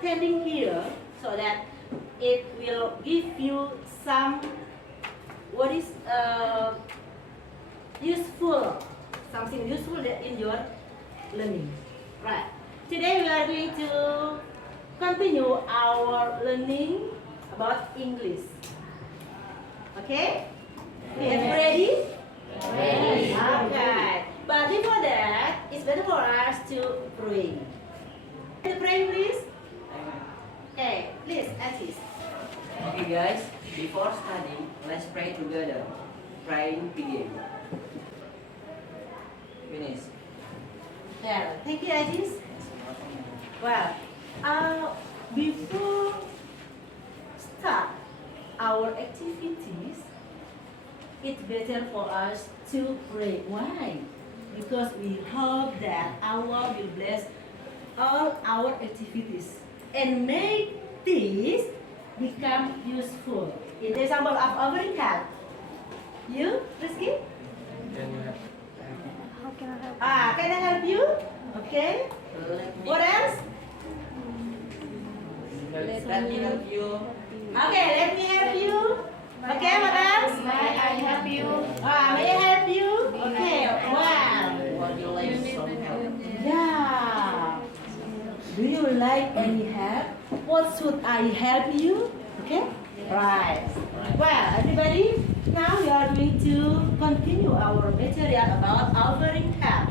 attending here so that it will give you some what is useful, something useful in your learning. Right. Today we are going to continue our learning about English. Okay? Get ready? Ready. Okay. But before that, it's better for us to pray. To pray, please. Okay, please, Aziz. Okay guys, before studying, let's pray together. Praying begin. Finish. Yeah, thank you, Aziz. Well, before start our activities, it's better for us to pray. Why? Because we hope that Allah will bless all our activities and make this become useful. In the example of our cat, you, Rizky? How can I help? Can I help you? Okay. What else? Let me help you. Okay, let me help you. Okay, what else? May I help you? May I help you? Okay, wow. Would you like some help? Yeah. Do you like any help? What should I help you? Okay? Right. Well, everybody, now we are going to continue our material about offering help.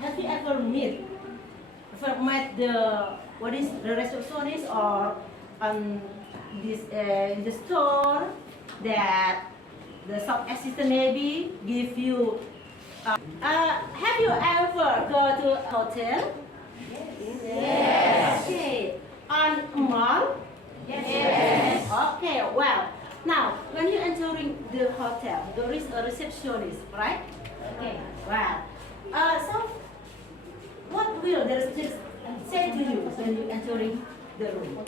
Have you ever met the what is the receptionist or this in the store that the shop assistant maybe give you? Have you ever go to a hotel? Yes. Okay. On a mall? Yes. Okay. Well, now when you entering the hotel, there is a receptionist, right? Okay. Well, so what will the receptionist say to you when you entering the room?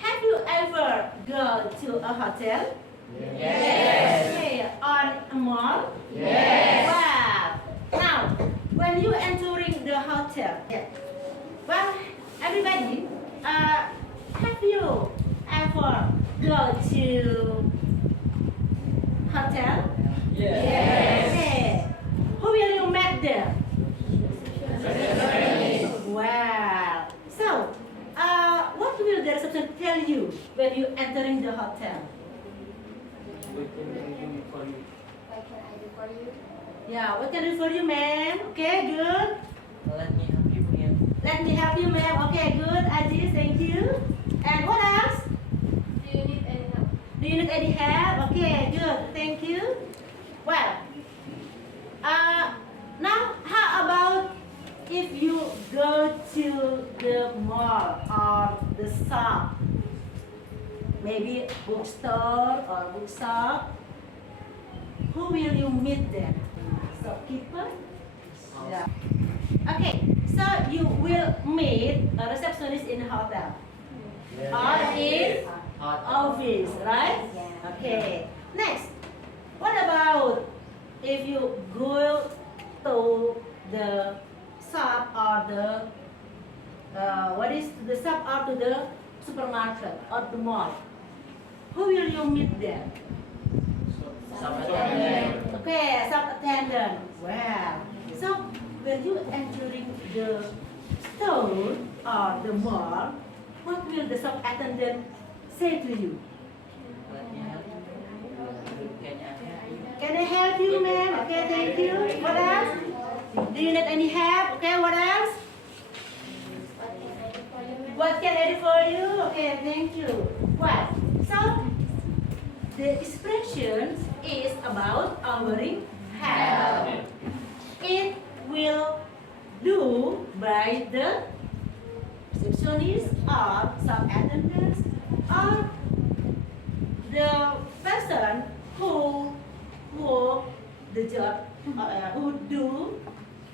Have you ever go to a hotel? Yes. Okay. On a mall? Yes. Wow. Now, when you entering the hotel, well, everybody, have you ever go to hotel? Yes. Okay. Who will you meet there? Wow. So, what will the reception tell you when you entering the hotel? What can I do for you? Yeah, what can I do for you, ma'am? Okay, good. Let me help you begin. Let me help you, ma'am. Okay, good. Aziz, thank you. And what else? Do you need any help? Do you need any help? Okay, good. Thank you. Well, now how about if you go to the mall or the shop, maybe bookstore or bookshop, who will you meet there? Shopkeeper? Yeah. Okay, so you will meet a receptionist in a hotel or in office, right? Okay. Next, what about if you go to the shop or the the shop or to the supermarket or the mall? Who will you meet there? Okay, shop attendant. Wow. So when you entering the store or the mall, what will the shop attendant say to you? Let me help you. Can I help you, ma'am? Okay, thank you. What else? Do you need any help? Okay, what else? What can I do for you? Okay, thank you. Well, so the expression is about offering help. It will do by the receptionist or some attendants or the person who work the job, who do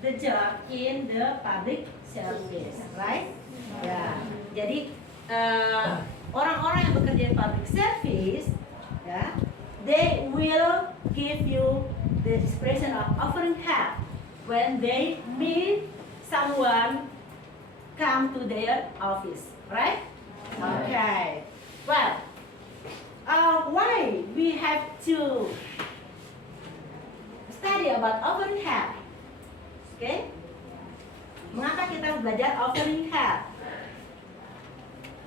the job in the public service, right? Ya, jadi orang-orang yang bekerja di public service, ya, they will give you the expression of offering help when they meet someone come to their office, right? Okay. Well, why we have to study about offering help? Okay? Mengapa kita belajar offering help?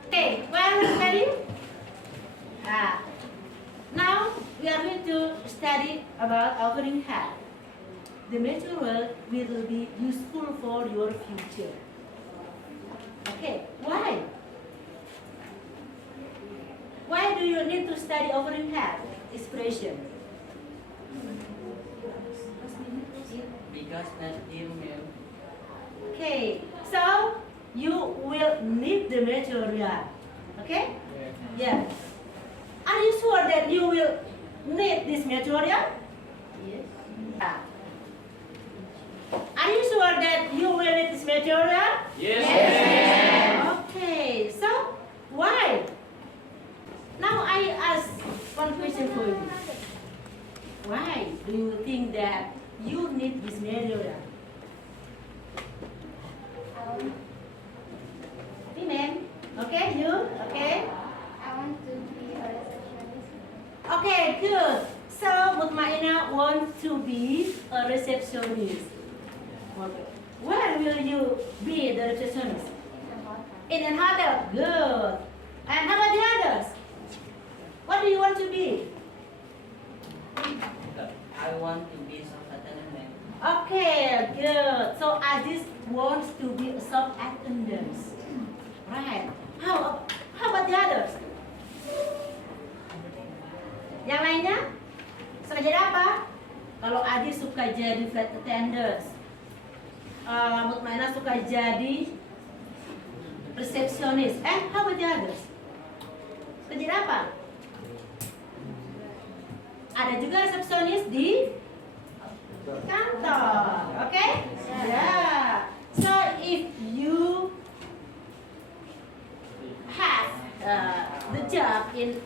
Okay, well, ready? Now we are going to study about offering help. The material will be useful for your future. Okay, why? Why do you need to study offering help? Expression. Because that email. Okay, so you will need the material. Okay? Yeah. Are you sure that you will need this material? Yes. Are you sure that you will need this material? Yes. Okay, so why? Now I ask one question for you. Why do you think that you need this material? Women, okay, you, okay? I want to be a receptionist. Okay, good. So Mutmainah wants to be a receptionist. Okay. Where will you be the receptionist? In a hotel. Good. And how about the others? What do you want to be? I want to be some attendant. Okay, good. So Aziz wants to be a shop attendant. Right. How about the others? Yang lainnya? Suka jadi apa? Kalau Aziz suka jadi flight attendant. Mutmainah suka jadi resepsionis. How about the others? Suka jadi apa? Ada juga resepsionis di kantor, oke? Yeah. So if you have the job in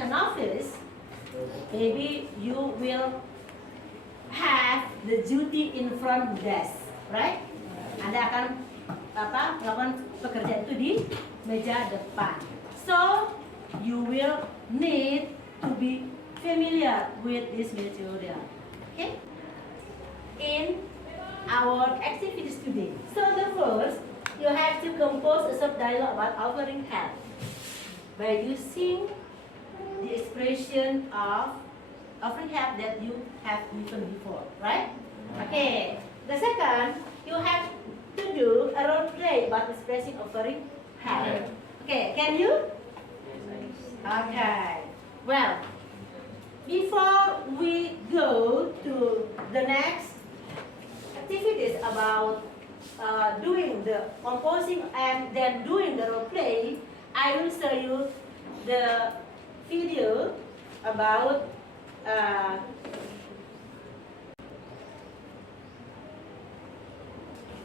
an office, maybe you will have the duty in front desk, right? Anda akan melakukan pekerjaan itu di meja depan. So you will need to be familiar with this material. Okay? In our activities today. So the first, you have to compose a short dialogue about offering help by using the expression of offering help that you have given before, right? Okay. The second, you have to do a role play about expressing offering help. Okay, can you? Okay. Well, before we go to the next activities about doing the composing and then doing the role play, I will show you the video about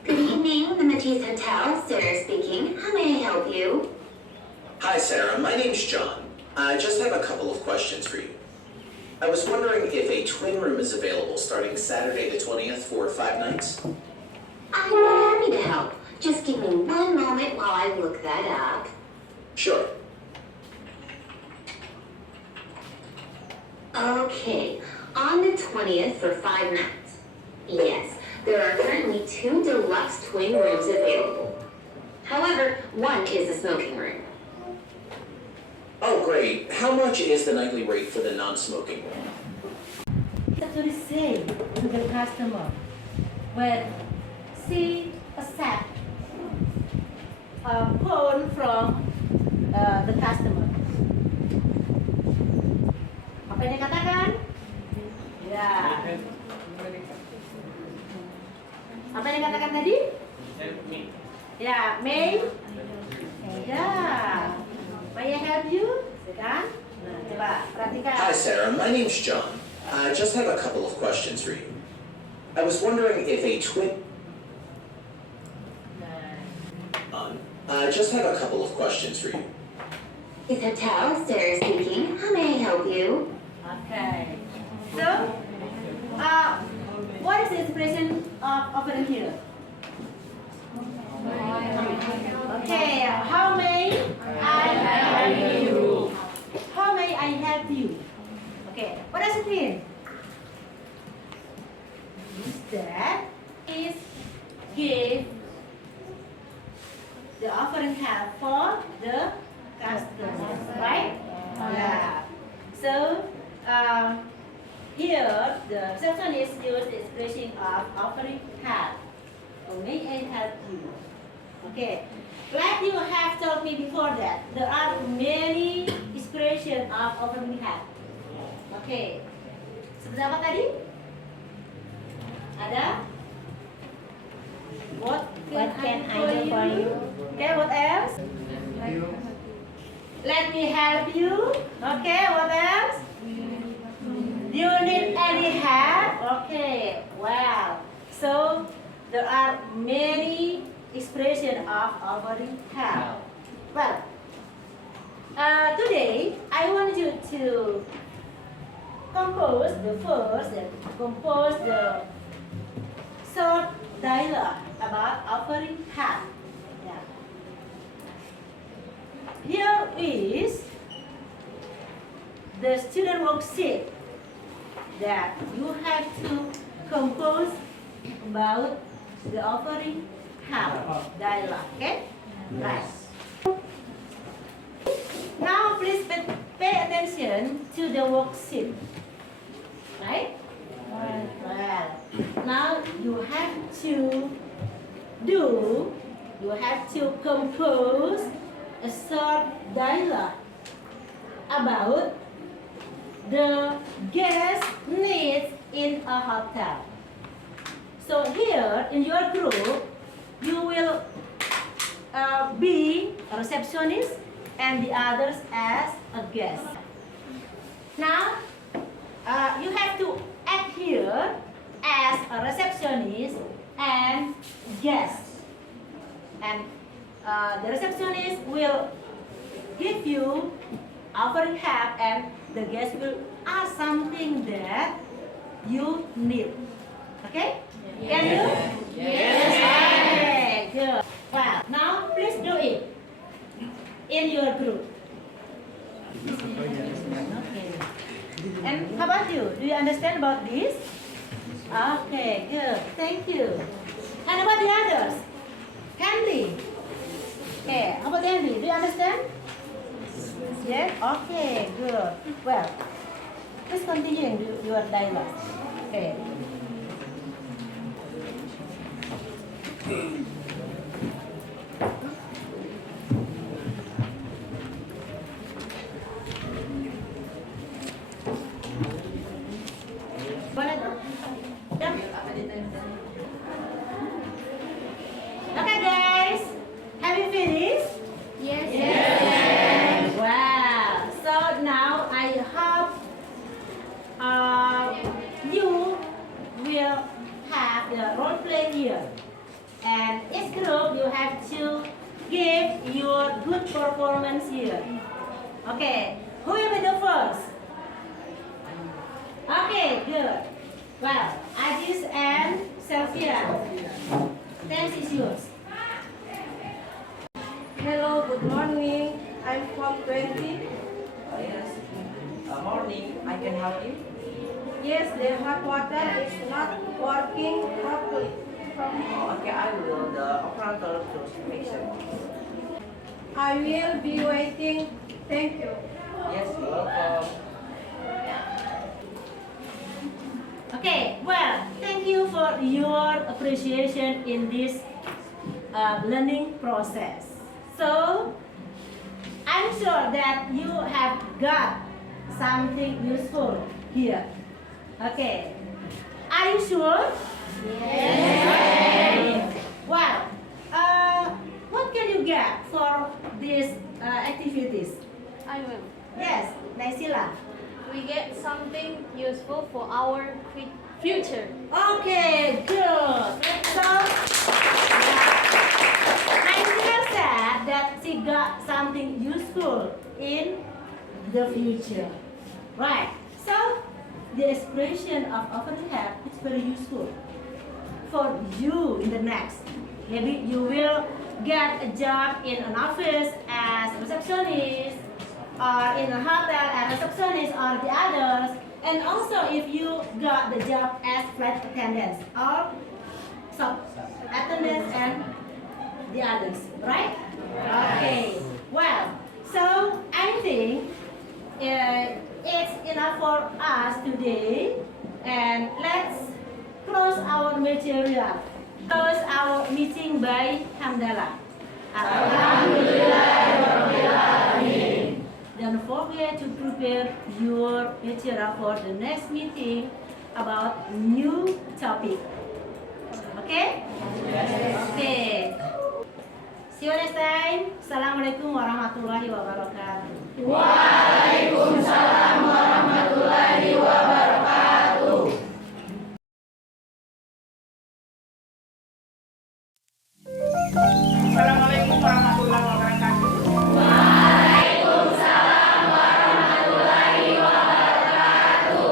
Good evening, the Matisse Hotel. Sarah speaking. How may I help you? Hi, Sarah. My name's John. I just have a couple of questions for you. I was wondering if a twin room is available starting Saturday the 20th for 5 nights? I'm happy to help. Just give me one moment while I look that up. Sure. Okay, on the 20th for 5 nights. Yes, there are currently 2 deluxe twin rooms available. However, one is a smoking room. Oh, great. How much is the nightly rate for the non-smoking room? actually say to the customer when she accept a phone from the customer. Apa yang dikatakan? Ya. Apa yang dikatakan tadi? Ya, may. Ya. May I help you? Kan? Nah, coba perhatikan. Hi, Sarah. My name's John. I just have a couple of questions for you. I was wondering if a twin... I just have a couple of questions for you. It's Hotel, Sarah speaking. How may I help you? Okay. So, what is the expression of offering here? give the offering hat for the customer, right? Yeah. So here the receptionist use the expression of offering hat. May I help you? Okay. Like you have told me before that there are many expression of offering hat. Okay. Seperti apa tadi? Ada? What can I do for you? Okay, what else? Let me help you. Okay, what else? You need any help? Okay, wow. So there are many expressions of offering help. Well, today I want you to compose the short dialogue about offering help. Yeah. Here is the student worksheet that you have to compose about the offering help dialogue. Okay? Right. Now please pay attention to the worksheet. Right? Well, now you have to compose a short dialogue about the guest needs in a hotel. So here in your group, you will be a receptionist and the others as a guest. Now, you have to act here as a receptionist and guest. And the receptionist will give you offering help and the guest will ask something that you need. Okay? Can you? Yes. Okay, good. Well, now please do it in your group. Okay. And how about you? Do you understand about this? Okay, good. Thank you. And about the others? Candy. Okay, how about Andy? Do you understand? Yes? Okay, good. Well, please continue your dialogue. Okay. Boleh tuh? Yap. Okay guys, have you finished? Yes. Wow. So now I hope you will have the role play here. And each group you have to give your good performance here. Okay, who will be the first? Okay, good. Well, Ajis and Sophia. Thanks is yours. Hello, good morning. I'm from 20. Yes. Morning, I can help you. Yes, the hot water is not working properly. Okay, I will the operator to fix it. I will be waiting. Thank you. Yes, you're welcome. Okay, well, thank you for your appreciation in this learning process. So, I'm sure that you have got something useful here. Okay, are you sure? Yes. Well, what can you get for these activities? I will. Yes, Naisila. We get something useful for our future. Okay, good. So, Naisila said that she got something useful in the future. Right. So, the expression of offering help is very useful for you in the next. Maybe you will get a job in an office as a receptionist, or in a hotel as a receptionist, or the others. And also if you got the job as flight attendants or attendance and the others, right? Okay. Well, so I think it's enough for us today, and let's close our material. Close our meeting by hamdalah. Alhamdulillah. Don't forget to prepare your material for the next meeting about new topic. Okay? Okay. See you next time. Assalamualaikum warahmatullahi wabarakatuh. Waalaikumsalam warahmatullahi wabarakatuh. Assalamualaikum warahmatullahi wabarakatuh. Waalaikumsalam warahmatullahi wabarakatuh.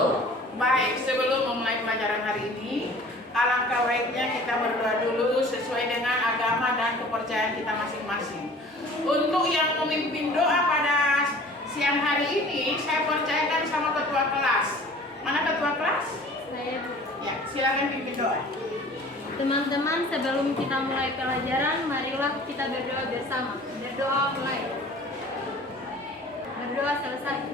Baik, sebelum memulai pelajaran hari ini, alangkah baiknya kita berdoa dulu sesuai dengan agama dan kepercayaan kita masing-masing. Untuk yang memimpin doa pada siang hari ini, saya percayakan sama ketua kelas. Mana ketua kelas? Saya, Bu. Ya, silakan pimpin doa. Teman-teman, sebelum kita mulai pelajaran, marilah kita berdoa bersama. Berdoa mulai. Berdoa selesai.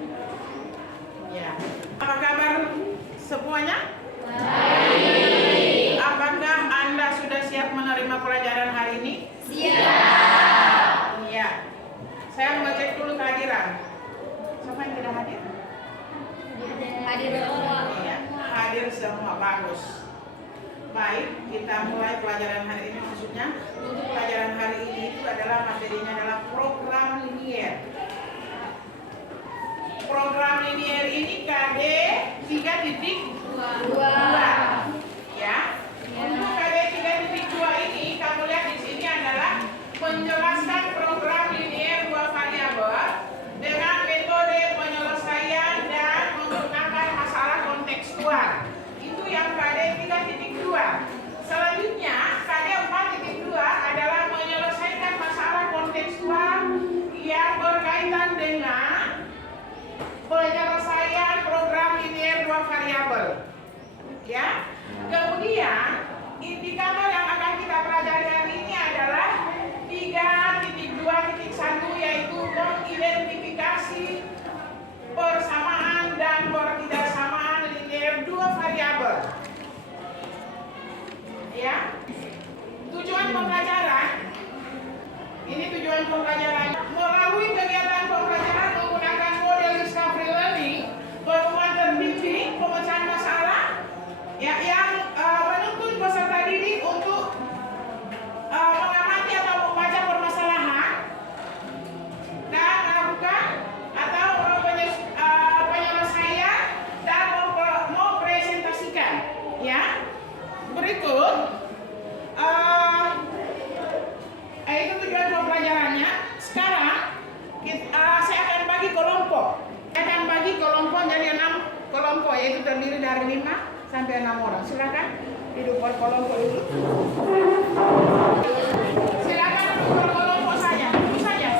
Ya. Apa kabar semuanya? Baik. Apakah Anda sudah siap menerima pelajaran hari ini? Siap. Iya. Saya mengecek dulu kehadiran. Siapa yang tidak hadir? Hadir semua. Iya, hadir semua, bagus. Baik, kita mulai pelajaran hari ini. Maksudnya untuk pelajaran hari ini itu adalah materinya adalah program linier. Program linier ini KD 3.2. Ya. Untuk KD 3.2 ini kamu lihat di sini adalah menjelaskan program linier dua variabel dengan metode penyelesaian dan menggunakan masalah kontekstual. Itu yang KD 3.2. Selanjutnya KD 4.2 adalah menyelesaikan masalah kontekstual yang berkaitan dengan penyelesaian program linier dua variabel. Ya. Kemudian indikator yang akan kita pelajari hari ini adalah 3.2.1, yaitu mengidentifikasi persamaan dan ketidaksamaan linier dua variabel. Ya. Tujuan pembelajaran ini melalui kegiatan pembelajaran menggunakan model discovery learning berupa terbimbing pemecahan masalah ya, yang menuntut peserta didik untuk mengamati atau membaca permasalahan dan melakukan atau penyelesaian dan mempresentasikan. Ya, berikut itu tujuan pembelajarannya. Sekarang saya akan bagi kelompok. Saya akan bagi kelompok jadi 6 kelompok, yaitu terdiri dari 5 sampai 6 orang. Silakan duduk per kelompok dulu. Silakan duduk per kelompok saja. Duduk saja.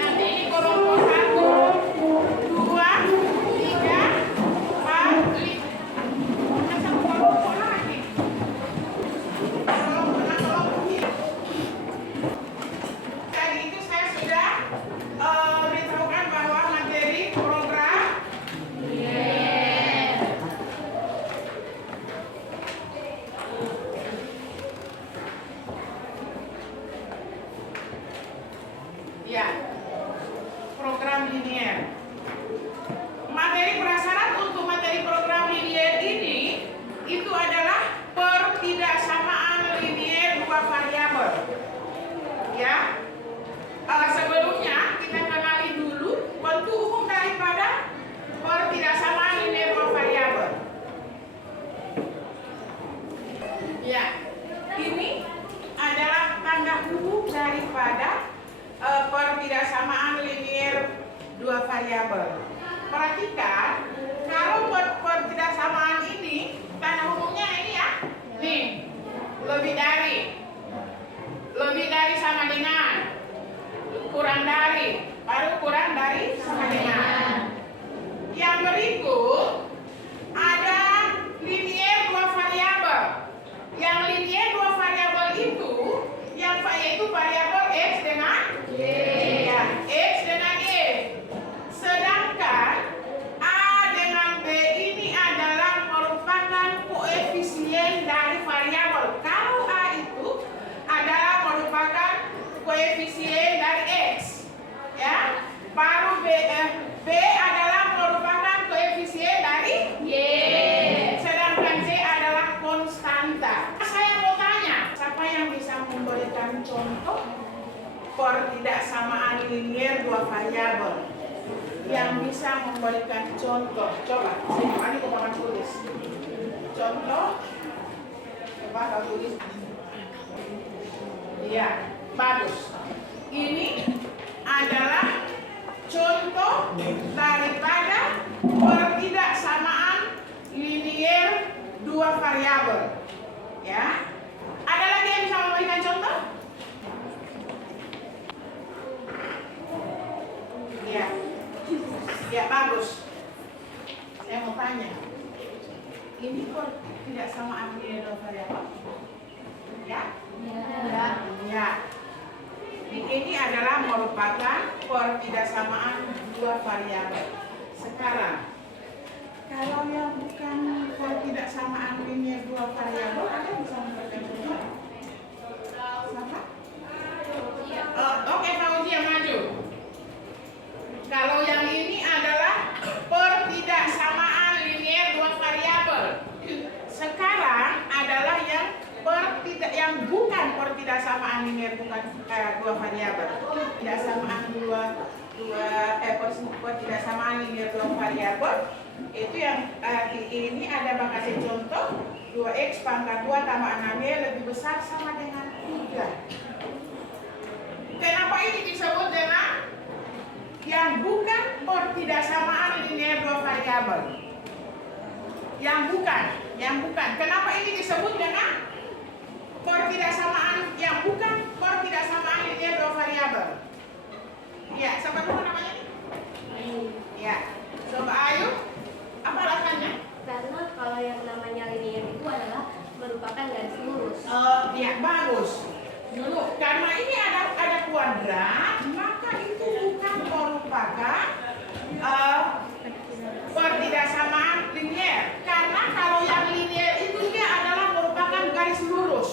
Nanti ini kelompok 1, 2, 3, 4, 5. Ada satu kelompok lagi. Kelompok ini. Tadi itu saya sudah beritahukan bahwa materi program ya, program linier. Materi prasyarat untuk materi program linier ini itu adalah pertidaksamaan linier dua variabel. Ya. Sebelumnya kita kenali dulu bentuk umum daripada pertidaksamaan linier dua variabel. Ya. Ini adalah tanda umum daripada pertidaksamaan linier dua variabel. Perhatikan, kalau pertidaksamaan ini tanda umumnya ini ya, nih lebih dari sama dengan, kurang dari, baru kurang dari sama dengan. Yang berikut ada linier dua variabel. linier dua variabel itu yang yaitu variabel x dengan y. Ya, x dengan y. Sedangkan a dengan b ini adalah merupakan koefisien dari variabel. Kalau a itu adalah merupakan koefisien dari x, ya. Baru b adalah merupakan koefisien dari y. Sedangkan c adalah konstanta. Saya mau tanya, siapa yang bisa memberikan contoh pertidaksamaan linier dua variabel? Yang bisa memberikan contoh, coba sini, mari kita tulis contoh, coba kau tulis. Iya, bagus. Ini adalah contoh daripada pertidaksamaan linier dua variabel. Ya, ada lagi yang bisa memberikan contoh? Ya. Ya, bagus. Saya mau tanya, ini kok tidak sama artinya dua variabel? Ya? Ya. Ini adalah merupakan pertidaksamaan dua variabel. Sekarang, kalau yang bukan pertidaksamaan linear dua variabel, ada bisa memberikan contoh? Siapa? Oke, Fauzi yang maju. Kalau yang ini adalah pertidaksamaan linier dua variabel. Sekarang adalah yang bukan pertidaksamaan linier dua variabel. Pertidaksamaan pertidaksamaan linier dua variabel itu yang ini ada bang kasih contoh 2x pangkat 2 tambah 6y lebih besar sama dengan 3. Kenapa ini disebut dengan yang bukan pertidaksamaan linier dua variabel? Yang bukan. Kenapa ini disebut dengan pertidaksamaan yang bukan pertidaksamaan linier dua variabel? Ya, siapa dulu namanya? Ya, coba Ayu. Apa alasannya? Karena kalau yang namanya linier itu adalah merupakan garis lurus. Ya, bagus. Dulu, karena ini ada kuadrat, maka itu bukan merupakan pertidaksamaan linier. Karena kalau yang linier itu dia adalah merupakan garis lurus.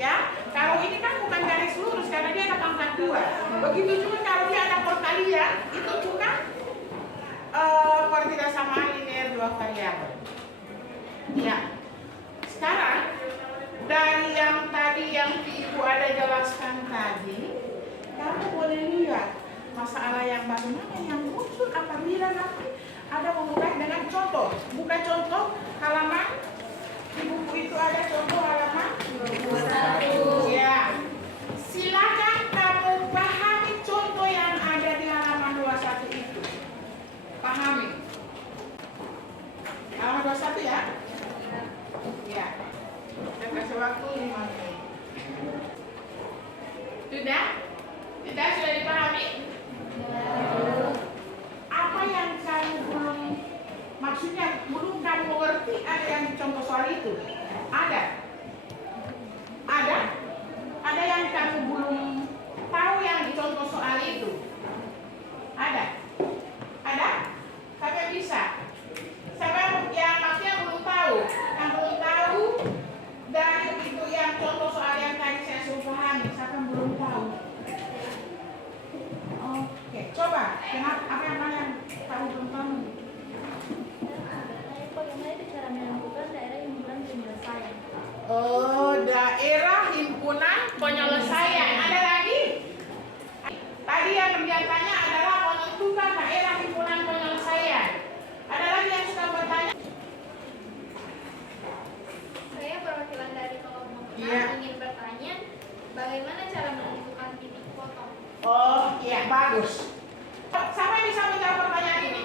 Ya, kalau ini kan bukan garis lurus karena dia ada pangkat 2. Begitu juga kalau dia ada perkalian, itu bukan pertidaksamaan linier dua variabel. Ya. Sekarang dari yang tadi yang Ibu ada jelaskan tadi, kamu boleh lihat masalah yang bagaimana yang muncul apabila nanti ada memulai dengan contoh. Buka contoh halaman di buku itu ada contoh halaman 21. Ya. Silakan kamu pahami contoh yang ada di halaman 21 itu. Pahami. Halaman 21 ya. Ya. Saya kasih waktu 5 menit. Sudah? Sudah dipahami? Apa yang kamu belum, maksudnya belum kamu mengerti ada yang di contoh soal itu? Ada? Ada yang kamu belum tahu yang di contoh soal itu? Ada? Sampai bisa? Sampai yang maksudnya belum tahu? Yang belum tahu dari itu yang contoh soal yang tadi saya suruh pahami, siapa yang belum tahu? Oke, coba. Kenapa? Apa yang mana yang kamu belum tahu? Bagaimana itu cara menentukan daerah himpunan penyelesaian? Oh, daerah himpunan penyelesaian. Ada lagi? Tadi yang bertanya adalah menentukan daerah himpunan penyelesaian. Ada lagi yang suka bertanya? Saya perwakilan dari kelompok Iya. ingin bertanya, bagaimana cara menentukan titik potong? Oh, iya, bagus. Siapa yang bisa menjawab pertanyaan ini?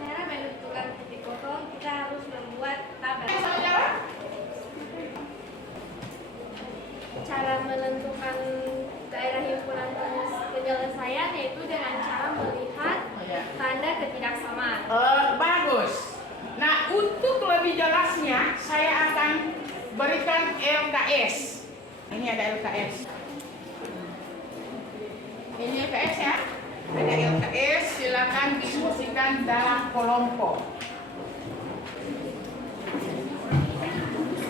Cara menentukan titik potong kita harus membuat tabel. Bisa menjawab? Cara menentukan daerah himpunan penyelesaian yaitu dengan cara melihat tanda ketidaksamaan. Bagus. Nah, untuk lebih jelasnya, saya akan berikan LKS. Ini ada LKS. Ini LKS ya. Ada LKS, silakan diskusikan dalam kelompok.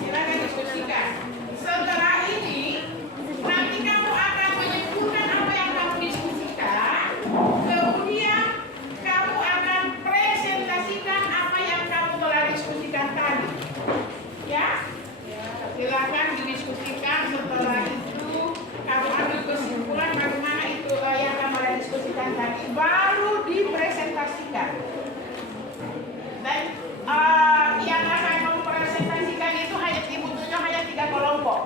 Silakan diskusikan. Setelah ini, nanti kamu akan menyimpulkan apa yang kamu diskusikan. Kemudian kamu akan presentasikan apa yang kamu telah diskusikan tadi. Ya? Silakan didiskusikan. Setelah itu kamu ambil kesimpulan bagaimana itu yang kamu telah diskusikan tadi, baru dipresentasikan. Dan yang akan kamu presentasikan itu hanya dibutuhkan hanya 3 kelompok.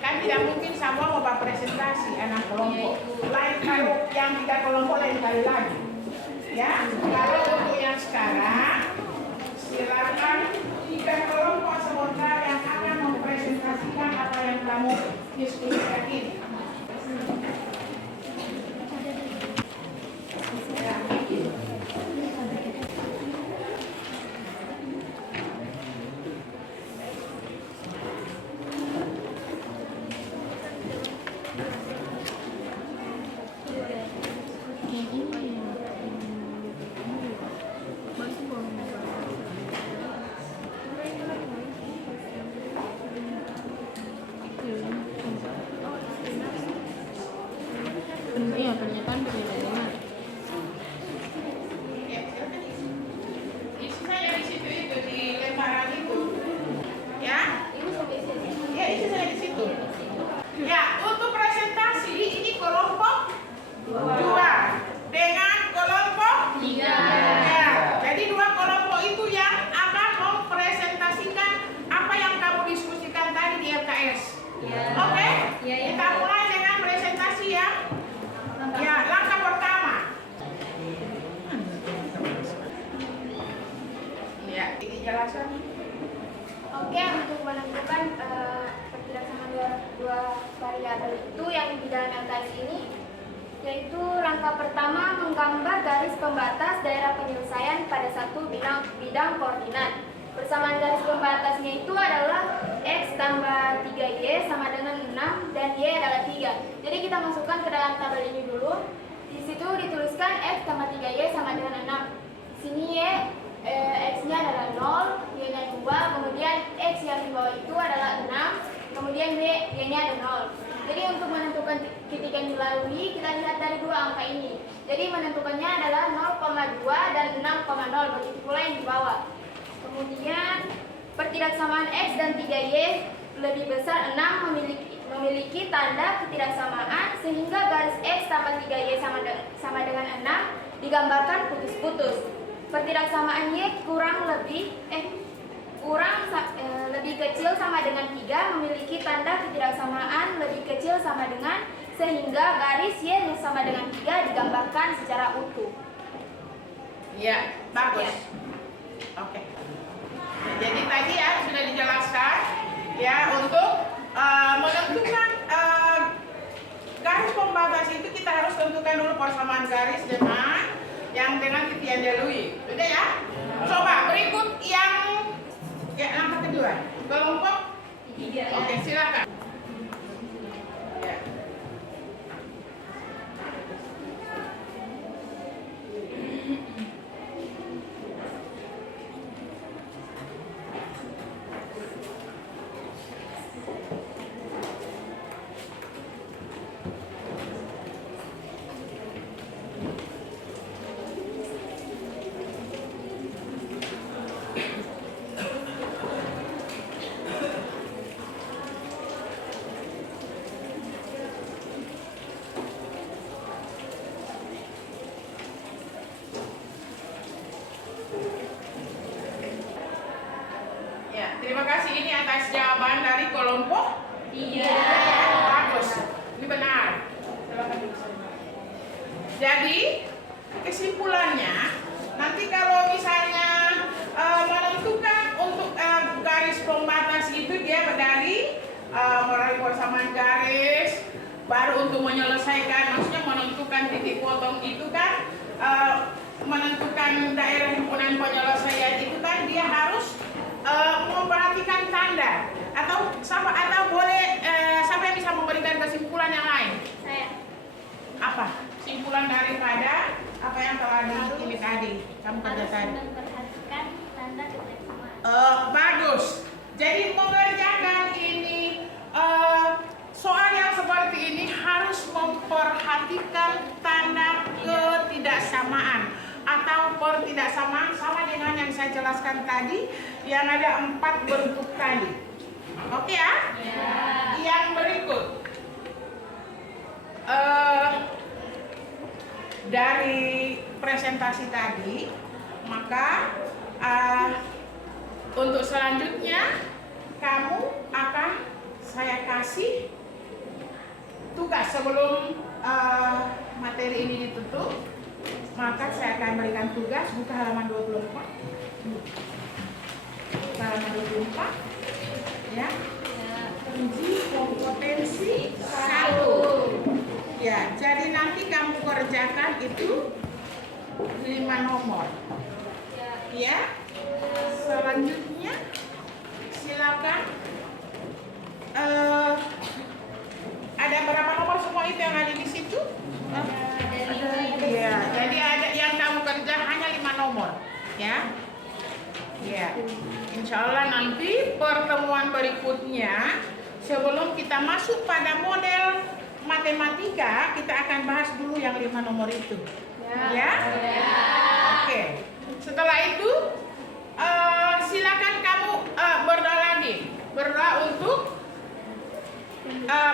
Kan tidak mungkin semua mau presentasi 6 kelompok. Lain kalau yang 3 kelompok lain kali lagi. Ya, kalau untuk yang sekarang silakan 3 kelompok sementara yang akan mempresentasikan apa yang kamu diskusikan ini. Iya, pernyataan berbeda-beda. Ya, silakan isi. Isinya yang di situ itu di lembaran itu. Ya? Ya, isinya di situ. Ya, untuk presentasi ini kelompok 2 dengan kelompok 3. Ya, jadi 2 kelompok itu yang akan mempresentasikan apa yang kamu diskusikan tadi di LKS. Oke? Kita mulai dengan presentasi ya. Ya, langkah pertama. Ya, ini jelasan. Oke, untuk menentukan pergerakan dua variabel itu yang di dalam LKS ini, yaitu langkah pertama menggambar garis pembatas daerah penyelesaian pada satu bidang koordinat. Bersamaan garis pembatasnya itu adalah X tambah 3Y sama dengan 6 dan Y adalah 3. Jadi kita masukkan ke dalam tabel ini dulu. Di situ dituliskan X tambah 3Y sama dengan 6. Di sini Y, X-nya adalah 0, Y-nya 2, kemudian X yang di bawah itu adalah 6, kemudian Y-nya ada 0. Jadi untuk menentukan titik yang dilalui, kita lihat dari 2 angka ini. Jadi menentukannya adalah 0,2 dan 6,0, begitu pula yang di bawah. Kemudian pertidaksamaan X dan 3Y lebih besar 6 memiliki tanda ketidaksamaan sehingga garis X tambah 3Y sama dengan 6 digambarkan putus-putus. Pertidaksamaan Y lebih kecil sama dengan 3 memiliki tanda ketidaksamaan lebih kecil sama dengan sehingga garis Y sama dengan 3 digambarkan secara utuh. Ya, bagus. Oke. Jadi tadi ya sudah dijelaskan ya untuk menentukan garis pembatas itu kita harus tentukan dulu persamaan garis dengan titik yang dilalui. Sudah ya? Coba berikut yang langkah kedua. Kelompok 3. Oke, silakan. Ya. Ya, terima kasih ini atas jawaban dari kelompok 3. Bagus, ini benar. Jadi kesimpulannya nanti kalau misalnya menentukan untuk garis pembatas itu dia dari mulai persamaan garis, baru untuk menyelesaikan, maksudnya menentukan titik potong itu kan menentukan daerah himpunan penyelesaian itu kan dia harus memperhatikan tanda atau apa? Simpulan daripada apa yang telah ini tadi, kamu kerja tadi. Memperhatikan tanda kebersamaan. Bagus. Jadi mengerjakan ini soal yang seperti ini harus memperhatikan tanda ketidaksamaan atau pertidaksamaan sama dengan yang saya jelaskan tadi yang ada 4 bentuk tadi. Oke ya? Yang berikut dari presentasi tadi, maka untuk selanjutnya kamu akan saya kasih tugas sebelum materi ini ditutup, maka saya akan berikan tugas. Buka halaman 24. Buka halaman 24 ya. Uji kompetensi 1. Ya, jadi nanti kamu kerjakan itu 5 nomor. Ya. Selanjutnya silakan ada berapa nomor semua itu yang ada di situ? Ya, jadi ada yang kamu kerja hanya 5 nomor, ya. Ya. Insya Allah nanti pertemuan berikutnya sebelum kita masuk pada model matematika, kita akan bahas dulu yang 5 nomor itu. Ya? Oke. Setelah itu silakan kamu berdoa lagi. Berdoa untuk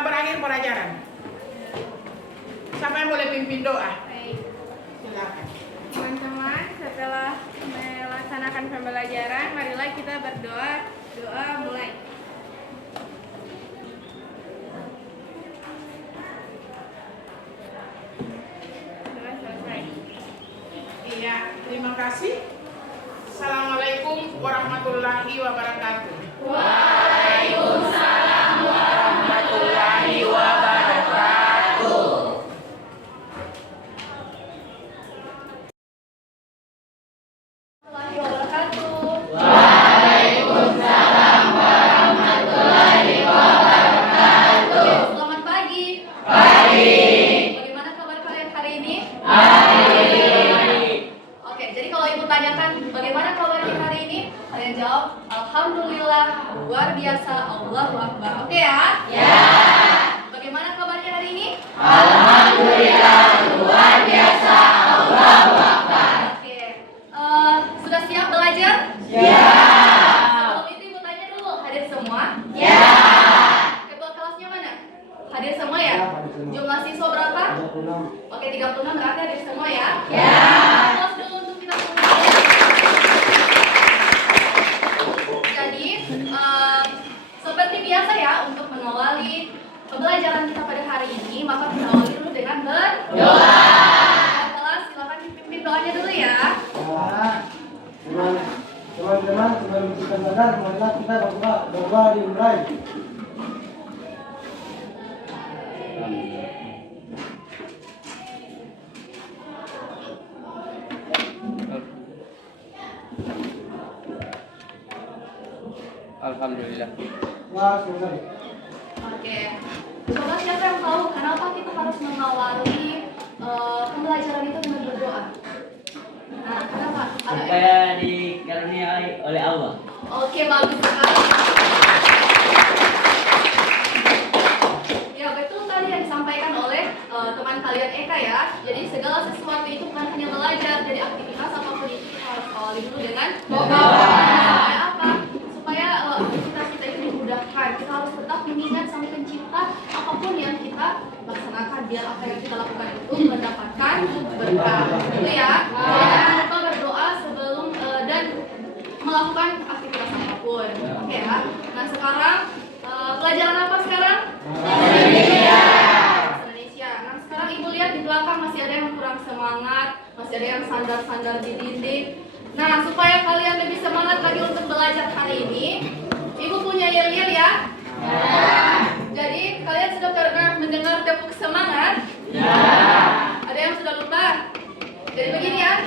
berakhir pelajaran. Siapa yang boleh pimpin doa? Silakan. Teman-teman, setelah melaksanakan pembelajaran, marilah kita berdoa. Doa mulai. Doa selesai. Iya, terima kasih. Assalamualaikum warahmatullahi wabarakatuh. Waalaikumsalam warahmatullahi wabarakatuh. Waalaikumsalam warahmatullahi wabarakatuh. Selamat pagi. Pagi. Bagaimana kabar kalian hari ini? Baik. Oke, jadi kalau ibu tanyakan bagaimana kabarnya hari ini, kalian jawab alhamdulillah, luar biasa, Allahu Akbar. Oke ya? Ya. Bagaimana kabarnya hari ini? Alhamdulillah, luar biasa, Allahu Akbar. Oke. Sudah siap belajar? Ya. Sebelum itu ibu tanya dulu, hadir semua? Ya. Ketua kelasnya mana? Hadir semua ya? Jumlah siswa berapa? 36. Oke, 36 berarti hadir semua ya? Ya. Kelas dulu untuk kita semua. Jadi, seperti biasa ya, untuk mengawali pembelajaran kita pada hari ini, maka kita awali dulu dengan berdoa. Kelas, silakan dipimpin doanya dulu ya. Teman-teman, sebelum kita belajar, marilah kita berdoa dimulai. Alhamdulillah. Wah, selesai. Oke. Coba siapa yang tahu kenapa kita harus mengawali pembelajaran itu dengan berdoa? Nah, kenapa? Supaya dikaruniai oleh Allah. Oke, bagus sekali. Ya, betul tadi yang disampaikan oleh teman kalian Eka ya. Jadi segala sesuatu itu bukan hanya belajar, jadi aktivitas apapun itu kita harus awali dulu dengan doa. Supaya apa? Supaya aktivitas kita itu dimudahkan. Kita harus tetap mengingat Sang Pencipta apapun yang kita laksanakan, biar apa yang kita lakukan itu mendapatkan berkah. Gitu ya. Jangan lupa berdoa sebelum dan melakukan aktivitas apapun. Oke ya. Nah, sekarang pelajaran apa sekarang? Indonesia. Nah, sekarang ibu lihat di belakang masih ada yang kurang semangat, masih ada yang sandar-sandar di dinding. Nah, supaya kalian lebih semangat lagi untuk belajar hari ini, ibu punya yel-yel ya. Jadi kalian sudah pernah mendengar tepuk semangat? Ya. Ada yang sudah lupa? Jadi begini ya,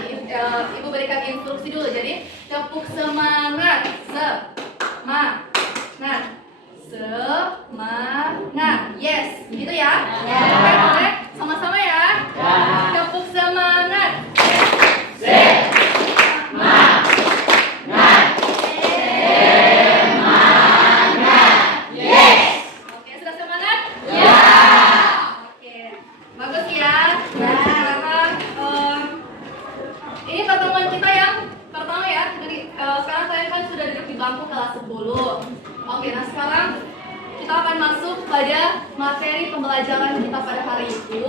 ibu berikan instruksi dulu. Jadi tepuk semangat, semangat, semangat, yes, gitu ya. Oke, boleh sama-sama ya. sekarang kita akan masuk pada materi pembelajaran kita pada hari itu.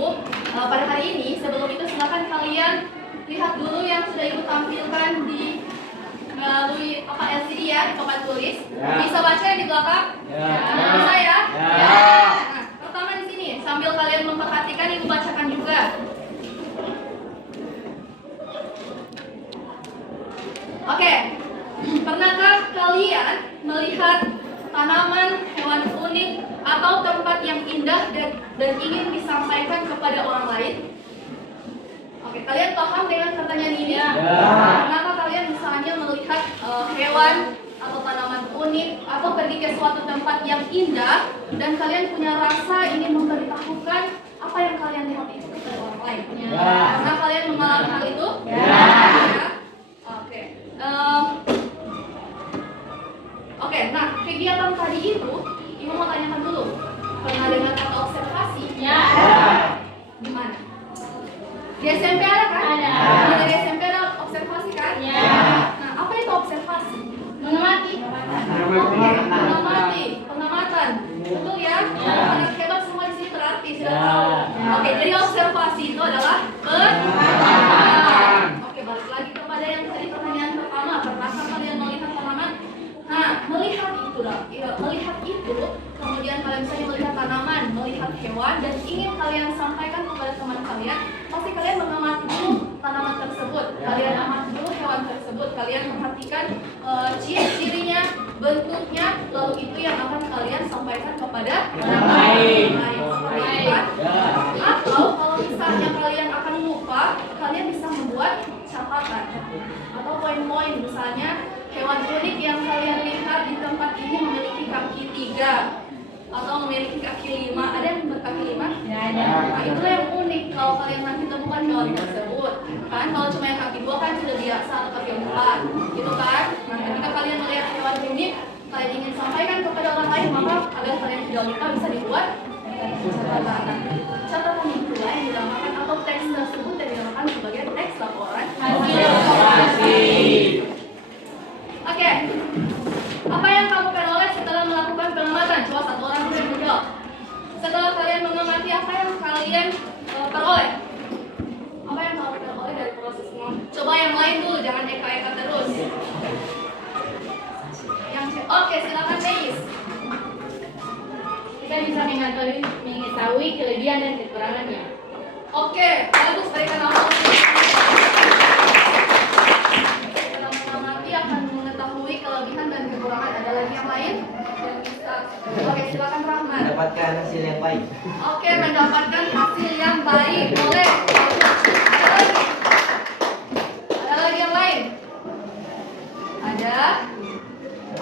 Pada hari ini, sebelum itu silakan kalian lihat dulu yang sudah Ibu tampilkan di melalui LCD ya, di papan tulis. Bisa baca yang di belakang? Bisa ya? Nah, pertama di sini, sambil kalian memperhatikan, Ibu bacakan juga. Oke, pernahkah kalian melihat tanaman, hewan unik, atau tempat yang indah dan ingin disampaikan kepada orang lain? Oke, kalian paham dengan pertanyaan ini? Pernahkah kalian misalnya melihat hewan atau tanaman unik, atau pergi ke suatu tempat yang indah, dan kalian punya rasa ingin memberitahukan apa yang kalian lihat itu kepada orang lain? Pernah kalian mengalami hal itu? Ya. Oke. Oke, nah kegiatan tadi itu, Ibu mau tanyakan dulu. Pernah dengar kata observasi? Ya. Di mana? Di SMP ada kan? Ada. Di SMP ada observasi kan? Ya. Nah, apa itu observasi? Mengamati. Oke, mengamati, pengamatan. Betul ya? Anak hebat semua di sini berarti sudah tahu. Oke, jadi observasi itu adalah pengamatan. Oke, balik lagi kepada yang tadi pertanyaan pertama. Pernahkah kalian melihat tanaman? Nah, melihat itu, kemudian kalian misalnya melihat tanaman, melihat hewan, dan ingin kalian sampaikan kepada teman kalian, pasti kalian mengamati dulu tanaman tersebut, kalian amati dulu hewan tersebut, kalian perhatikan ciri-cirinya, bentuknya, lalu itu yang akan kalian sampaikan kepada orang lain. Atau kalau misalnya kalian akan lupa, kalian bisa membuat catatan atau poin-poin, misalnya hewan unik yang kalian lihat di tempat ini memiliki kaki 3 atau memiliki kaki 5. Ada yang berkaki 5? Ya, ada. Nah, itulah yang unik kalau kalian nanti temukan hewan tersebut. Kan kalau cuma yang kaki 2 kan sudah biasa, atau kaki 4 gitu kan. Nah, ketika kalian melihat hewan unik, kalian ingin sampaikan kepada orang lain, maka kalian tidak lupa bisa dibuat catatan. Catatan itulah yang dinamakan, atau teks tersebut yang dinamakan sebagai teks laporan hasil observasi. Oke, apa yang kamu peroleh setelah melakukan pengamatan? Coba satu orang boleh menjawab. Setelah kalian mengamati, apa yang kalian peroleh? Apa yang kamu peroleh dari proses mengamati? Coba yang lain dulu, jangan eka-eka terus. Oke, silakan Neis. Kita bisa mengetahui kelebihan dan kekurangannya. Oke, bagus, berikan aplaus. Kelebihan dan kekurangan. Ada lagi yang lain yang bisa? Oke, silakan Rahman. Mendapatkan hasil yang baik. Oke, mendapatkan hasil yang baik. Boleh. Ada lagi? Ada lagi yang lain? Ada?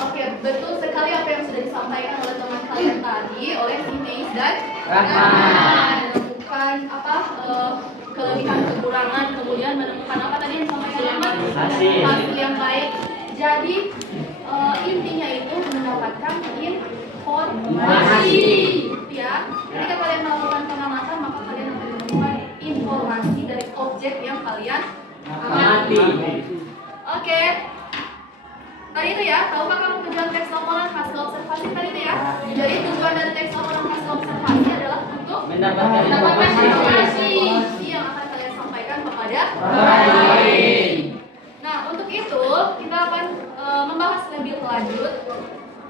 Oke, betul sekali apa yang sudah disampaikan oleh teman kalian tadi, oleh si Neis dan Rahman. Menemukan apa? Kelebihan, kekurangan, kemudian menemukan apa tadi yang disampaikan Rahman? Hasil yang baik. Jadi intinya itu mendapatkan informasi, ya. Ketika kalian melakukan pengamatan, maka kalian akan menemukan informasi dari objek yang kalian amati. Oke. Tadi itu ya, tahukah kamu tujuan teks laporan hasil observasi tadi itu ya? Jadi tujuan dari teks laporan hasil observasi adalah untuk mendapatkan informasi yang akan kalian sampaikan kepada orang lain. Nah, untuk itu kita akan membahas lebih lanjut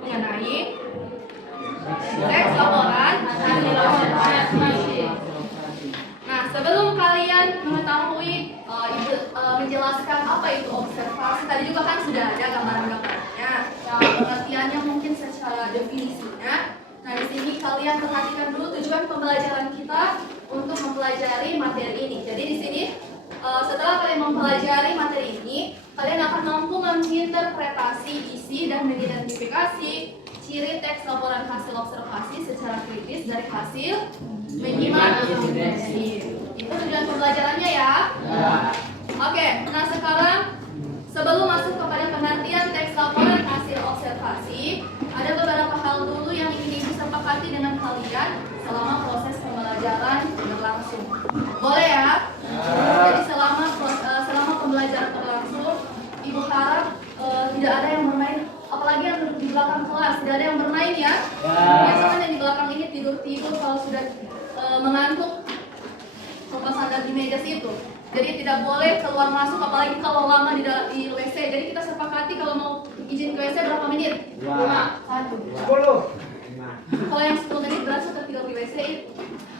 mengenai teks laporan hasil observasi. Nah, sebelum kalian mengetahui menjelaskan apa itu observasi, tadi juga kan sudah ada gambaran-gambarannya. Nah, pengertiannya mungkin secara definisinya. Nah, di sini kalian perhatikan dulu tujuan pembelajaran kita untuk mempelajari materi ini. Jadi di sini setelah kalian mempelajari materi ini, kalian akan mampu menginterpretasi isi dan mengidentifikasi ciri teks laporan hasil observasi secara kritis dari hasil menyimak materi. Itu tujuan pembelajarannya ya. Oke, nah sekarang sebelum masuk kepada pengertian teks laporan hasil observasi, ada beberapa hal dulu yang ingin disepakati dengan kalian selama proses pembelajaran berlangsung. Boleh ya? Jadi selama pembelajaran berlangsung, Ibu harap tidak ada yang bermain, apalagi yang belakang kelas, tidak ada yang bermain ya. Biasanya yang di belakang ini tidur-tidur kalau sudah mengantuk, coba sadar di meja situ. Jadi tidak boleh keluar masuk, apalagi kalau lama di WC. Jadi kita sepakati kalau mau izin ke WC berapa menit? 1. 10. Kalau yang 10 menit berarti sudah tinggal di WC itu.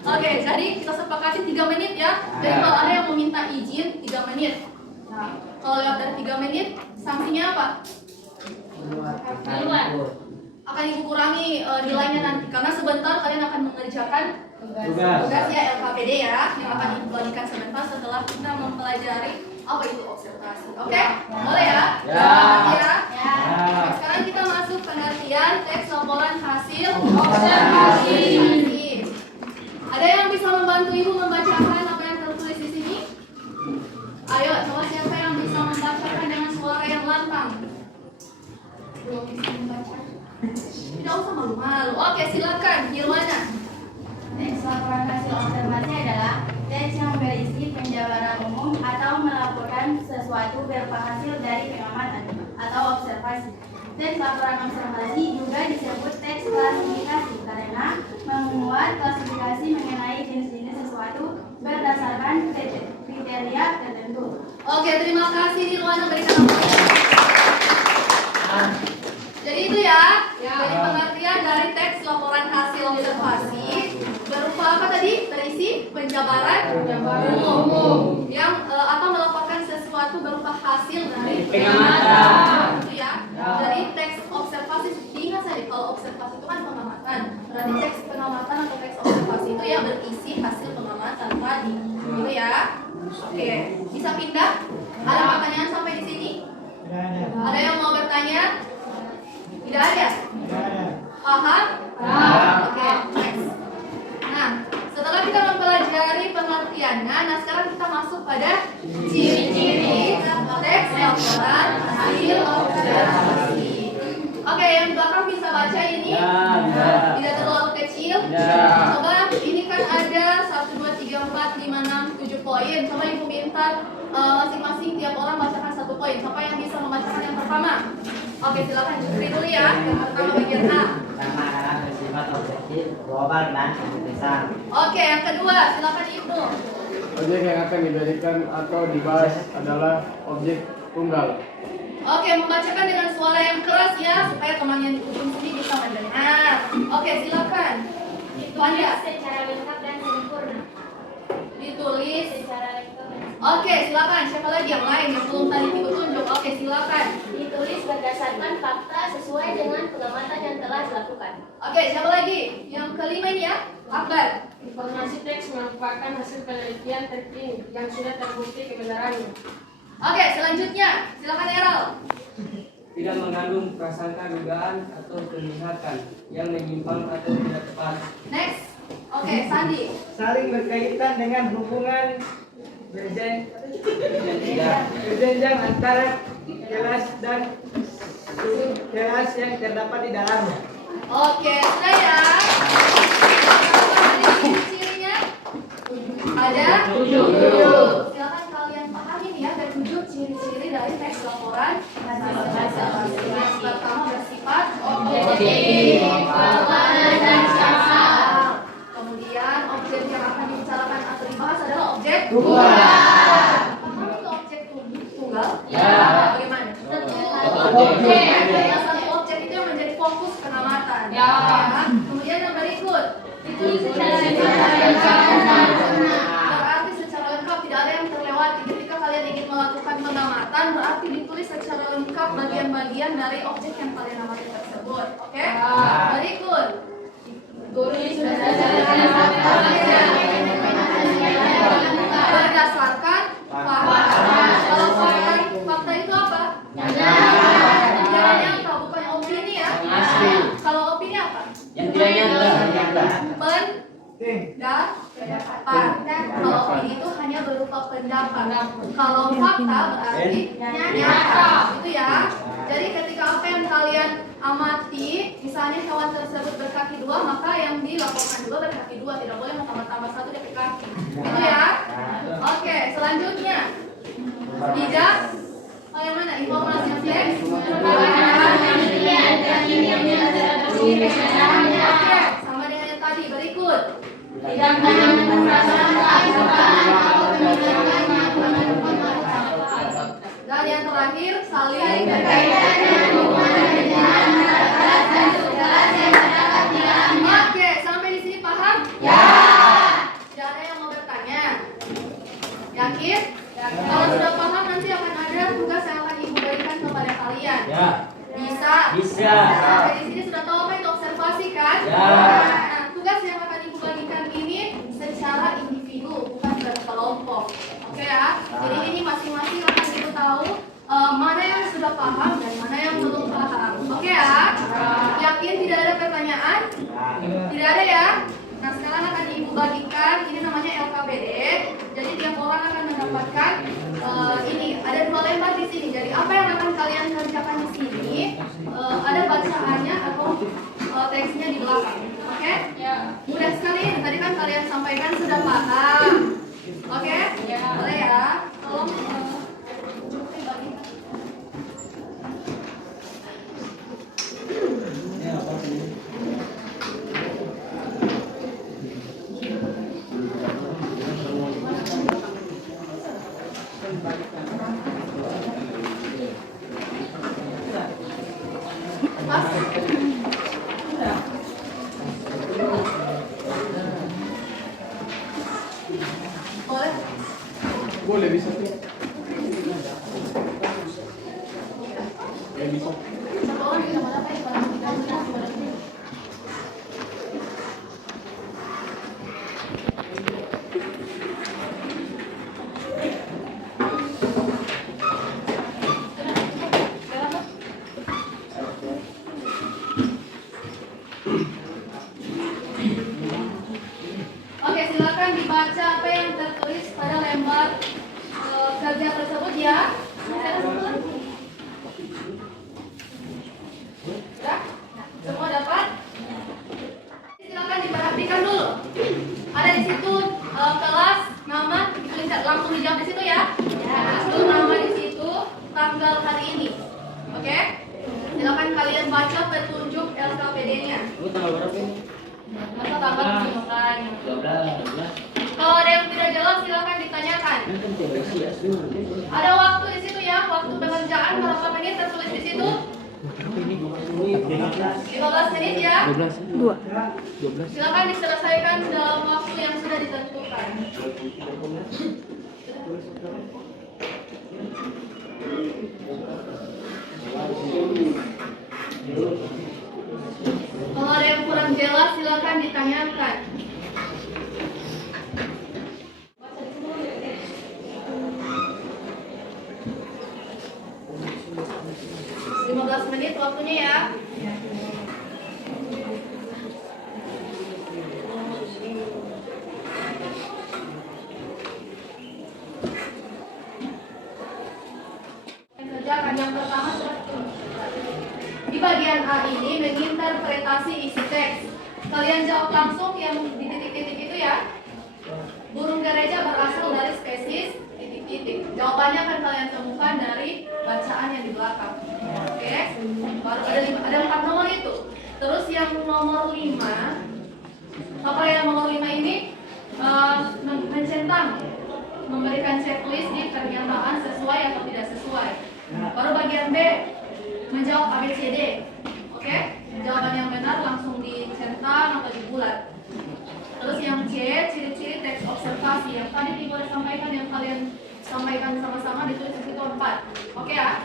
Oke, jadi kita sepakati 3 menit ya. Jadi kalau ada yang meminta izin 3 menit. Nah, kalau lewat dari 3 menit, sanksinya apa? Akan ibu kurangi nilainya nanti karena sebentar kalian akan mengerjakan tugas ya LKPD ya yang akan ibu bagikan sebentar setelah kita mempelajari apa itu observasi. Oke? Boleh ya? Ya. Sekarang kita masuk pengertian teks laporan hasil observasi. Ada yang bisa membantu ibu membacakan apa yang tertulis di sini? Ayo, coba siapa yang bisa membacakan dengan suara yang lantang? Belum bisa membaca? Tidak usah malu-malu. Oke, silakan. Gimana? Teks laporan hasil observasi adalah teks yang berisi penjabaran umum atau melaporkan sesuatu berupa hasil dari pengamatan atau observasi. Teks laporan observasi juga disebut teks klasifikasi karena memuat klasifikasi mengenai jenis-jenis sesuatu berdasarkan kriteria tertentu. Oke, terima kasih Nirwana berikan Jadi itu ya. Jadi pengertian dari teks laporan hasil observasi berupa apa tadi? Berisi penjabaran umum yang atau melaporkan sesuatu berupa hasil dari pengamatan. Itu ya. Dari teks observasi ingat saja kalau observasi itu kan pengamatan. Berarti teks pengamatan atau teks observasi itu ya berisi hasil pengamatan tadi. Itu ya. Oke, bisa pindah? Ada pertanyaan sampai di sini? Ada yang mau bertanya? Tidak ada? Paham? Oke, next. Nah, setelah kita mempelajari pengertiannya, nah sekarang kita masuk pada ciri-ciri teks laporan hasil observasi. Oke, yang belakang bisa baca ini? Tidak terlalu kecil? Coba, ini kan ada 1, 2, 3, 4, 5, 6, 7 poin. Coba ibu minta masing-masing tiap orang bacakan 1 poin. Siapa yang bisa membacakan yang pertama? Oke, silakan Jupri dulu ya. Yang pertama bagian A. Pertama adalah bersifat objektif, global dan keputusan. Oke, yang kedua silakan Ibnu. Objek yang akan dijadikan atau dibahas adalah objek tunggal. Oke, membacakan dengan suara yang keras ya supaya teman yang di ujung sini bisa mendengar. Oke, silakan. Ditulis secara lengkap dan sempurna. Ditulis. Secara lengkap. Oke, silakan. Siapa lagi yang lain yang belum tadi ibu tunjuk? Oke, silakan. Ditulis berdasarkan fakta sesuai dengan pengamatan yang telah dilakukan. Oke, siapa lagi? Yang kelima ini ya, Akbar. Informasi teks merupakan hasil penelitian terkini yang sudah terbukti kebenarannya. Oke, selanjutnya silakan Errol. Tidak mengandung prasangka dugaan atau penyesatan yang menyimpang atau tidak tepat. Next. Oke, Sandi. Saling berkaitan dengan hubungan berjenjang antara kelas dan kelas yang terdapat di dalamnya. Oke, sudah ya. Ciri-cirinya ada 7. Silakan kalian pahamin ya, ada 7 ciri-ciri dari teks laporan hasil observasi. Yang pertama bersifat objektif, dan syarat. Kemudian objek yang akan dibicarakan atau dibahas adalah objek tunggal. Paham itu objek tunggal? Ya. Bagaimana? Ada satu objek itu yang menjadi fokus pengamatan. Ya. Kemudian yang berikut ditulis secara lengkap. Berarti secara lengkap tidak ada yang terlewati. Ketika kalian ingin melakukan pengamatan, berarti ditulis secara lengkap bagian-bagian dari objek yang kalian amati tersebut. Oke? Berikut. Tulis berdasarkan fakta. Kalau fakta itu apa? Nyata, bukan opini ya. Kalau opini apa? Yang tidak nyata. Pendapat. Kalau opini itu hanya berupa pendapat. Kalau fakta berarti nyata. Itu ya. Jadi ketika apa yang kalian amati, misalnya hewan tersebut berkaki 2, maka yang dilaporkan juga berkaki 2, tidak boleh tambah-tambah 1 dari kaki. Itu ya. Oke, selanjutnya. Tidak. Oh, yang mana? Informasi teks. Oke, sama dengan yang tadi berikut. Tidak menanamkan perasaan keaiban atau meninggalkan Dan yang terakhir saling berkaitan dengan hubungan dengan masyarakat dan tugas yang terdapat di dalamnya. Oke, sampai di sini paham? Ya. Tidak ada yang mau bertanya? Yakin? Kalau sudah paham nanti akan ada tugas yang akan ibu berikan kepada kalian. Ya. Bisa? Bisa. Sampai di sini sudah tahu apa itu observasi kan? Ya. Nah, tugas yang akan ibu bagikan ini secara individu, bukan berkelompok. Oke ya? Jadi ini masing-masing akan ibu tahu mana yang sudah paham dan mana yang belum paham. Oke ya? Yakin tidak ada pertanyaan? Tidak ada ya? Nah sekarang akan ibu bagikan, ini namanya LKPD. Jadi tiap orang akan mendapatkan ini ada 2 lembar di sini. Jadi apa yang akan kalian kerjakan di sini? Ada bacaannya atau teksnya di belakang. Oke? Ya. Mudah sekali. Tadi kan kalian sampaikan sudah paham. Oke? Ya. Boleh ya? Tolong bagi. Boleh? Boleh bisa. Oke, silakan dibaca apa yang tertulis pada lembar kerja tersebut ya. Ya? Semua dapat? Silakan diperhatikan dulu. Ada di situ kelas, nama, ditulis langsung dijawab di situ ya. Itu nama di situ, tanggal hari ini. Oke? Silakan kalian baca petunjuk LKPD-nya. Lu tanggal berapa ini? Masa tanggal disebutkan. 12. Kalau ada yang tidak jelas silakan ditanyakan. Ada waktu di situ ya, waktu pengerjaan berapa menit tertulis di situ? 15 menit ya. 12. Silakan diselesaikan dalam waktu yang sudah ditentukan. Kalau ada yang kurang jelas silakan ditanyakan. Menit waktunya ya. Kerjakan yang pertama di bagian A ini menginterpretasi isi teks. Kalian jawab langsung yang di titik-titik itu ya. Burung gereja berasal dari spesies titik-titik. Jawabannya akan kalian temukan dari bacaan yang di belakang. Oke, baru ada 4 nomor itu. Terus yang nomor 5, apa yang nomor 5 ini mencentang, memberikan checklist di pernyataan sesuai atau tidak sesuai. Baru bagian B menjawab ABCD. Oke, jawaban yang benar langsung dicentang atau dibulat. Terus yang C, ciri-ciri teks observasi yang tadi Ibu udah sampaikan, yang kalian sampaikan sama-sama ditulis di situ 4. Oke ya?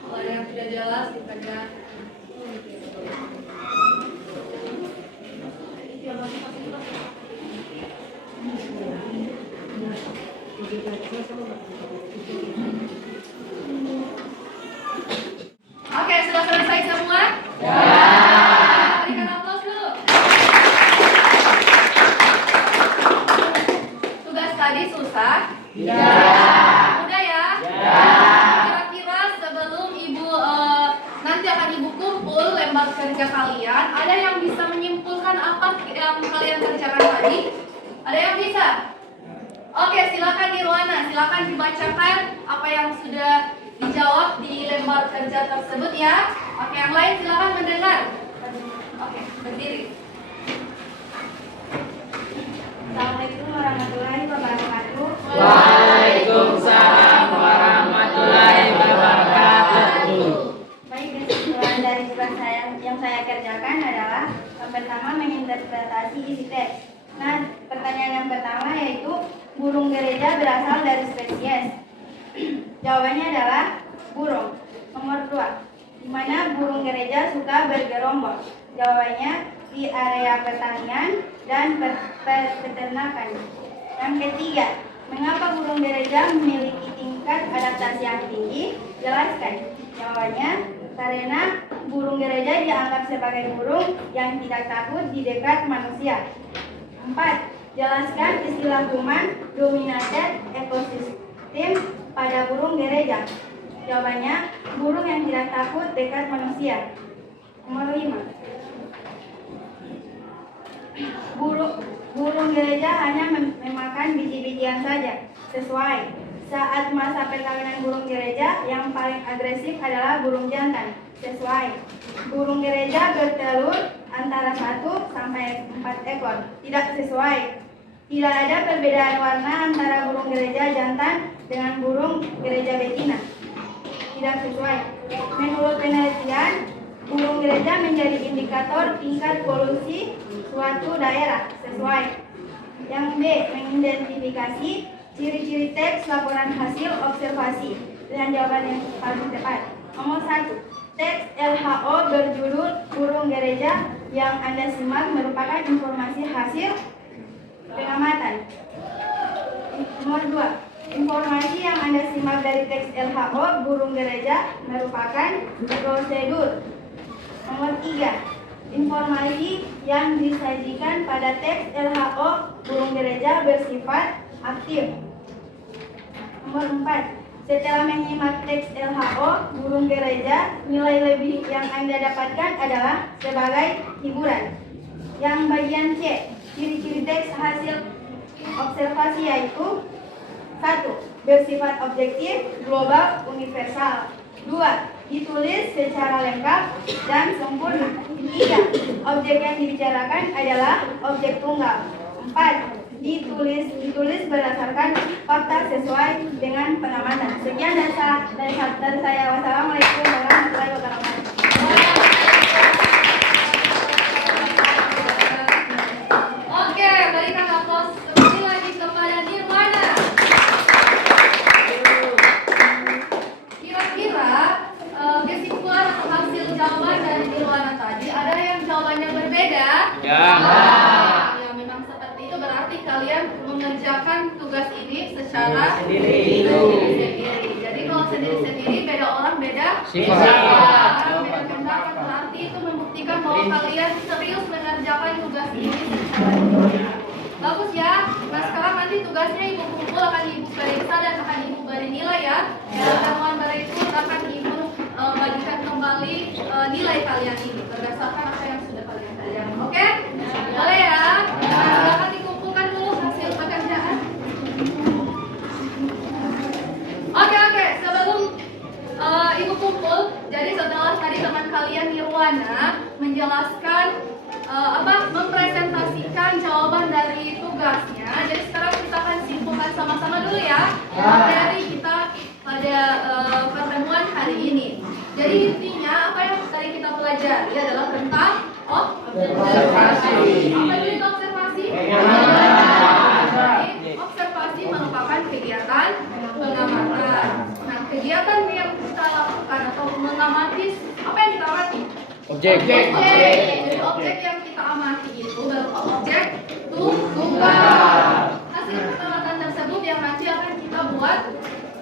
Kalau ada yang tidak jelas ditanyakan. Oke, sudah selesai semua? Ya. Berikan aplaus dulu. Tugas tadi susah? Ya. Mudah ya? Ya. Kira-kira sebelum Ibu nanti akan Ibu kumpul lembar lembar kerja kalian, ada yang bisa menyimpulkan apa yang kalian kerjakan tadi? Ada yang bisa? Oke, silakan Nirwana, silakan dibacakan apa yang sudah dijawab di lembar kerja tersebut ya. Oke, yang lain silakan mendengar. Oke, berdiri. Assalamualaikum warahmatullahi wabarakatuh. Waalaikumsalam warahmatullahi wabarakatuh. Baik, kesimpulan dari tugas yang saya kerjakan adalah yang pertama menginterpretasi isi teks. Nah, pertanyaan yang pertama yaitu burung gereja berasal dari spesies. Jawabannya adalah burung. Nomor 2, di mana burung gereja suka bergerombol? Jawabannya di area pertanian dan peternakan. Yang ketiga, mengapa burung gereja memiliki tingkat adaptasi yang tinggi? Jelaskan. Jawabannya karena burung gereja dianggap sebagai burung yang tidak takut di dekat manusia. 4. Jelaskan istilah human dominated ekosistem pada burung gereja. Jawabannya, burung yang tidak takut dekat manusia. Nomor 5. Burung gereja hanya memakan biji-bijian saja. Sesuai. Saat masa perkawinan burung gereja, yang paling agresif adalah burung jantan. Sesuai. Burung gereja bertelur antara 1 sampai 4 ekor. Tidak sesuai. Tidak ada perbedaan warna antara burung gereja jantan dengan burung gereja betina. Tidak sesuai. Menurut penelitian, burung gereja menjadi indikator tingkat polusi suatu daerah. Sesuai. Yang B, mengidentifikasi ciri-ciri teks laporan hasil observasi dengan jawaban yang paling tepat. Nomor 1, teks LHO berjudul burung gereja yang Anda simak merupakan informasi hasil pengamatan. Nomor 2, informasi yang Anda simak dari teks LHO burung gereja merupakan prosedur. Nomor 3, informasi yang disajikan pada teks LHO burung gereja bersifat aktif. Nomor 4, setelah menyimak teks LHO burung gereja, nilai lebih yang Anda dapatkan adalah sebagai hiburan. Yang bagian C, ciri-ciri teks hasil observasi yaitu 1. Bersifat objektif, global, universal. 2. Ditulis secara lengkap dan sempurna. 3. Objek yang dibicarakan adalah objek tunggal. 4. Ditulis berdasarkan fakta sesuai dengan pengamatan. Sekian dari saya. Wassalamualaikum warahmatullahi wabarakatuh. Oke, berikan aplaus kembali lagi kepada Nirwana. Kira-kira kesimpulan hasil jawaban dari Nirwana tadi, ada yang jawabannya berbeda? Ya. Ya, memang seperti itu, berarti kalian mengerjakan tugas ini secara sendiri. Jadi kalau sendiri-sendiri, beda orang beda sifat. Beda pendapat, berarti itu membuktikan bahwa kalian serius mengerjakan tugas ini secara sendiri. Bagus ya. Nah, sekarang nanti tugasnya Ibu kumpul akan Ibu periksa dan akan Ibu beri nilai ya. Temuan berikut akan Ibu bagikan kembali nilai kalian ini berdasarkan apa yang sudah kalian kerjakan. Oke? Boleh ya? Silakan dikumpulkan dulu hasil pekerjaan. Oke. Sebelum Ibu kumpul, jadi setelah tadi teman kalian Nirwana menjelaskan mempresentasikan jawaban dari tugasnya. Jadi sekarang kita akan simpulkan sama-sama dulu ya materi kita pada pertemuan hari ini. Jadi intinya apa yang tadi kita pelajari adalah tentang observasi. Apa itu observasi? Observasi merupakan kegiatan pengamatan. Nah, kegiatan yang kita lakukan atau mengamati, apa yang kita amati? Objek. Jadi objek yang kita amati itu berupa objek tunggal. Hasil pengamatan tersebut yang nanti akan kita buat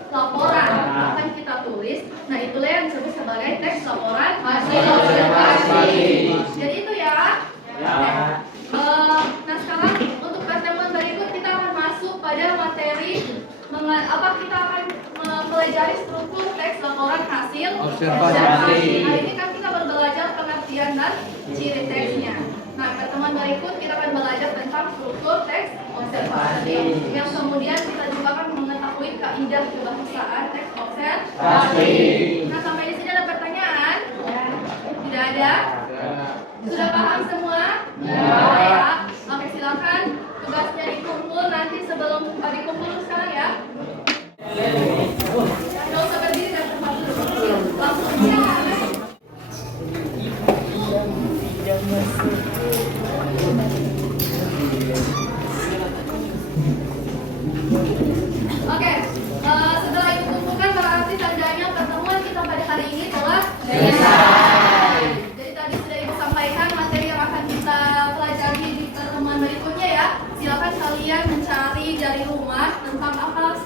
laporan, akan kita tulis. Nah, itulah yang disebut sebagai teks laporan hasil observasi. Jadi itu ya. Nah, sekarang untuk pertemuan berikut kita akan masuk pada materi kita akan mempelajari struktur teks laporan hasil observasi. Hari ini kan kita belajar pengertian pengertian dan ciri teksnya. Nah, pertemuan berikut kita akan belajar tentang struktur teks observasi, yang kemudian kita juga akan mengetahui kaidah kebahasaan teks observasi. Nah, sampai di sini ada pertanyaan? Tidak ada? Sudah paham semua? Ya. Oke, silakan tugasnya dikumpul nanti sebelum dikumpul sekarang ya. Nggak usah berdiri dan tempat duduk. Langsung ya. Oke, setelah itu kumpulkan berarti tandanya pertemuan kita pada hari ini telah selesai. Jadi tadi sudah Ibu sampaikan materi yang akan kita pelajari di pertemuan berikutnya ya. Silakan kalian mencari dari rumah tentang apa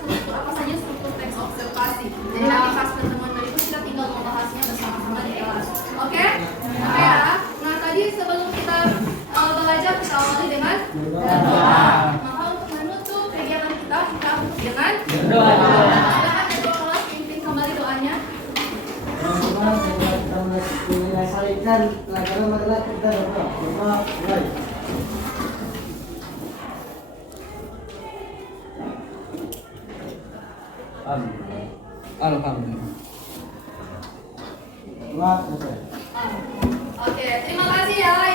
saja struktur teks observasi. Jadi nanti pas pertemuan berikut kita tinggal membahasnya bersama-sama di kelas. Oke? Oke ya. Nah tadi sebelum kita belajar kita awali dengan berdoa. Maka untuk menutup kegiatan kita tutup dengan berdoa. Silakan ketua kelas pimpin kembali doanya. Menyelesaikan pelajaran adalah kita berdoa. Alhamdulillah. Oke, terima kasih ya